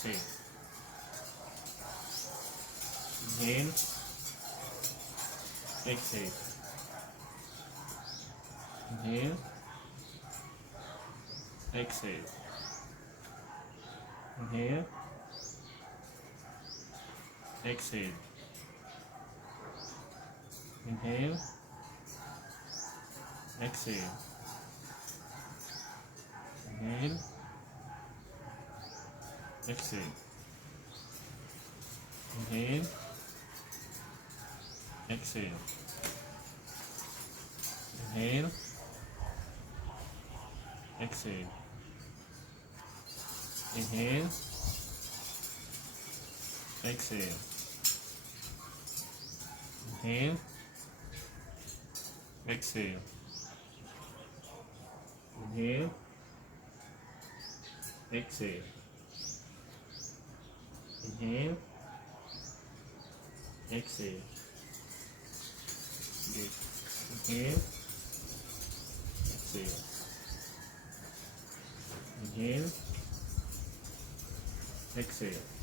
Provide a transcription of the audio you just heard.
exhale. Inhale, exhale. Inhale, exhale. Inhale, exhale. Inhale, exhale. Inhale, exhale. Inhale, exhale. Inhale, exhale. Inhale, exhale. Inhale, exhale. Inhale, exhale. Inhale, exhale. Good. Inhale, exhale. Inhale, exhale.